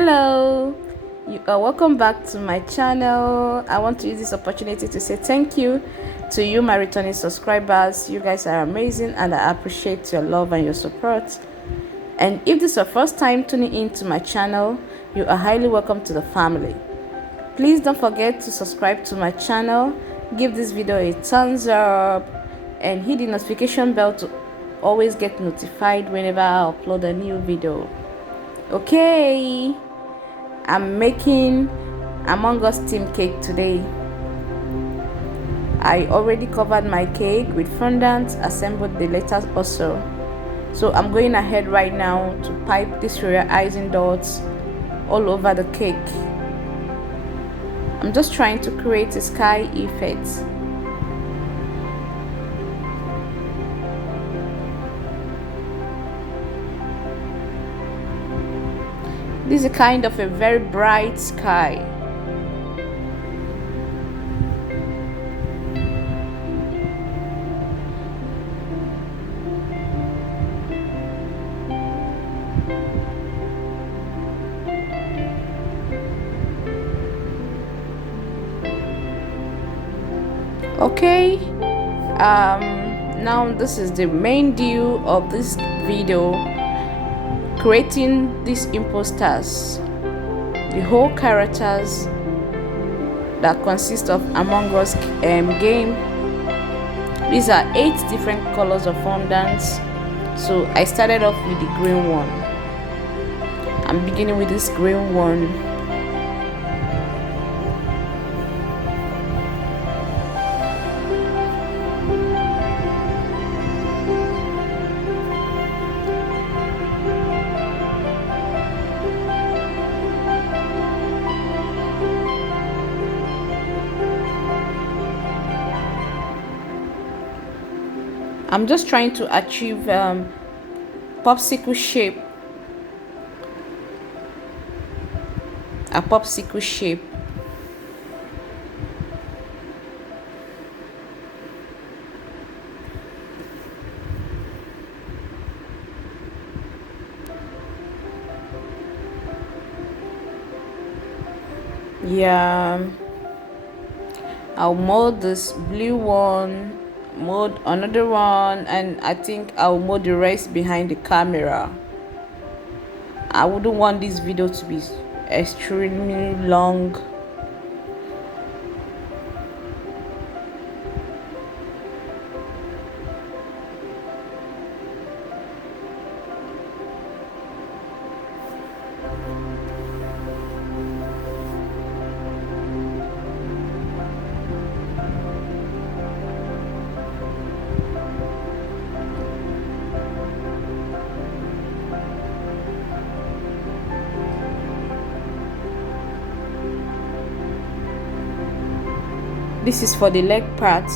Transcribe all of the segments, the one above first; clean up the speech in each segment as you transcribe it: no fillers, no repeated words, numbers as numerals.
Hello, you are welcome back to my channel. I want to use this opportunity to say thank you to you, my returning subscribers. You guys are amazing and I appreciate your love and your support. And if this is your first time tuning into my channel, you are highly welcome to the family. Please don't forget to subscribe to my channel, give this video a thumbs up, and hit the notification bell to always get notified whenever I upload a new video. Okay, I'm making Among Us theme cake today. I already covered my cake with fondant, assembled the letters also. So I'm going ahead right now to pipe these royal icing dots all over the cake. I'm just trying to create a sky effect. This is a kind of a very bright sky. Okay, now this is the main deal of this video, creating these imposters, the whole characters that consist of Among Us game. These are 8 different colors of fondants, so I started off with the green one. I'm beginning with this green one. I'm just trying to achieve popsicle shape, a popsicle shape. Yeah, I'll mold this blue one, mold another one, and I think I'll mold the rest behind the camera. I wouldn't want this video to be extremely long. This is for the leg part.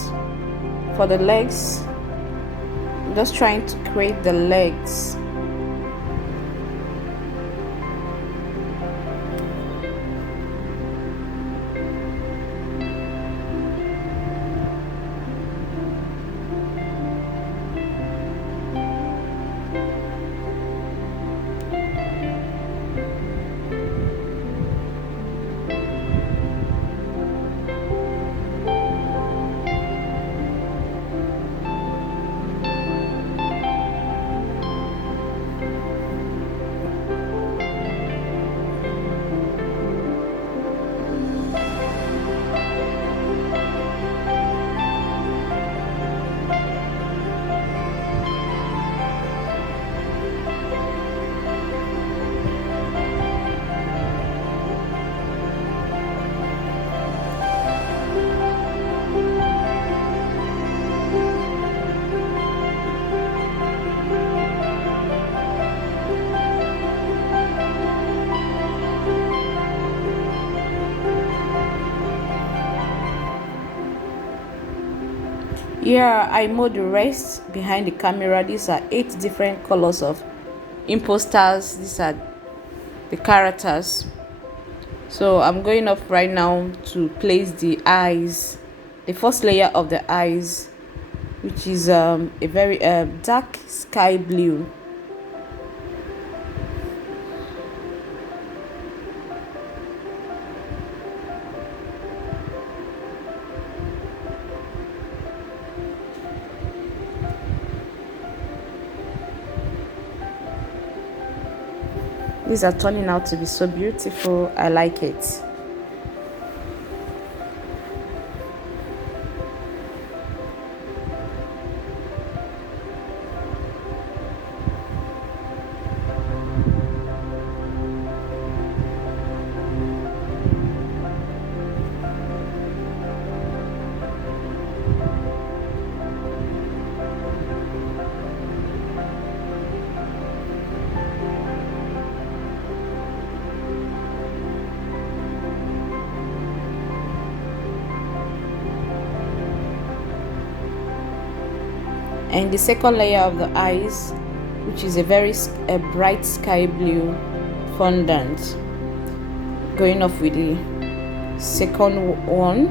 For the legs, I'm just trying to create the legs. Yeah, I mode the rest behind the camera. These are 8 different colors of imposters. These are the characters. So I'm going up right now to place the eyes, the first layer of the eyes, which is a very dark sky blue. These are turning out to be so beautiful. I like it. And the second layer of the eyes, which is a bright sky blue fondant, going off with the second one.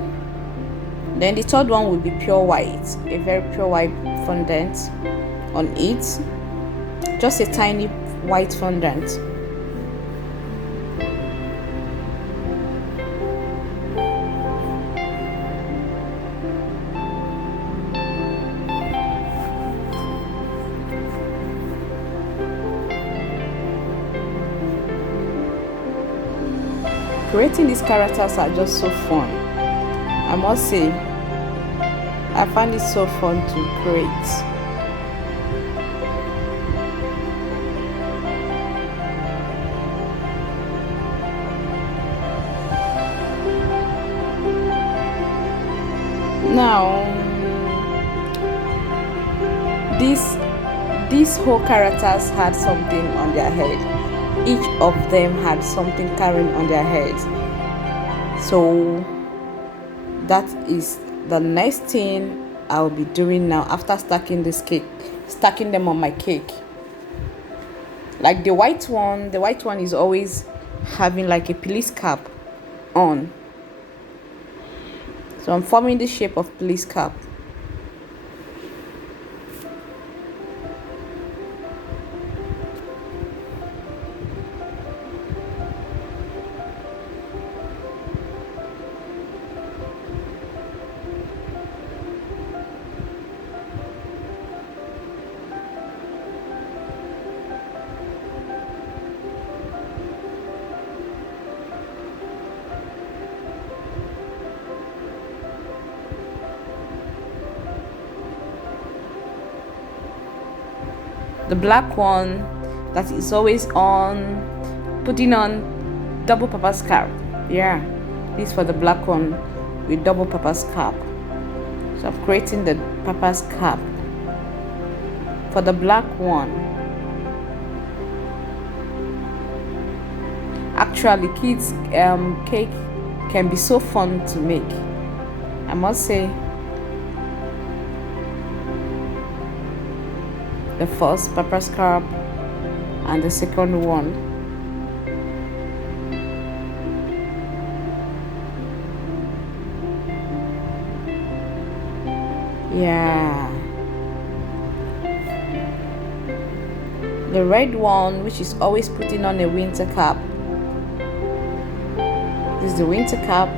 Then the third one will be pure white, a very pure white fondant on it, just a tiny white fondant. Creating these characters are just so fun. I must say, I find it so fun to create. Now, these whole characters had something on their head. Each of them had something carrying on their heads. So that is the next thing I'll be doing now after stacking them on my cake. Like the white one is always having like a police cap on. So I'm forming the shape of police cap. The black one that is always putting on double purpose cap. Yeah, this for the black one with double purpose cap. So I'm creating the purpose cap for the black one. Actually, kids cake can be so fun to make, I must say. The first purpose cap and the second one. Yeah, the red one, which is always putting on a winter cap. This is the winter cap.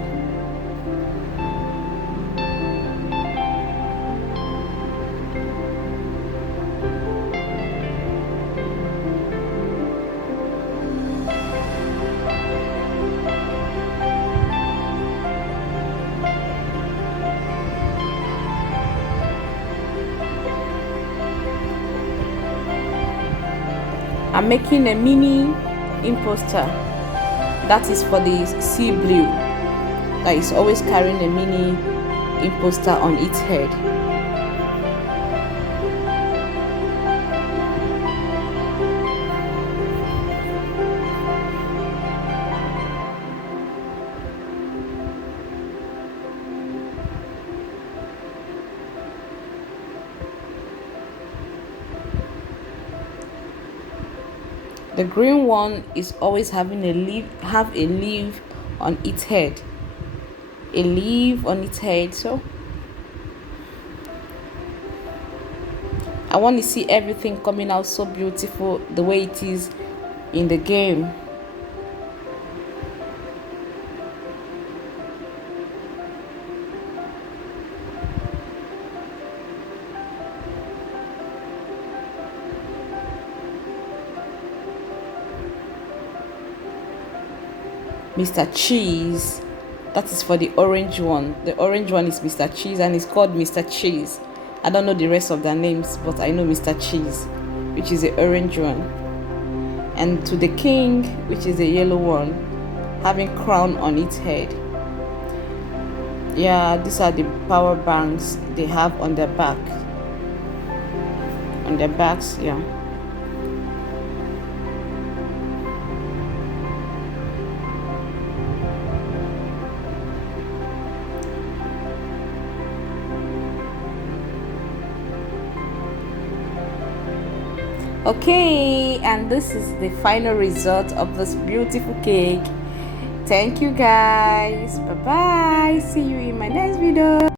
I'm making a mini imposter that is for the sea blue, that is always carrying a mini imposter on its head. The green one is always having a leaf on its head. A leaf on its head. So I want to see everything coming out so beautiful the way it is in the game. Mr. Cheese. That is for the orange one. The orange one is Mr. Cheese, and it's called Mr. Cheese. I don't know the rest of their names, but I know Mr. Cheese, which is the orange one. And to the king, which is the yellow one, having crown on its head. Yeah, these are the power banks they have on their back. On their backs, yeah. Okay, and this is the final result of this beautiful cake. Thank you guys. Bye bye. See you in my next video.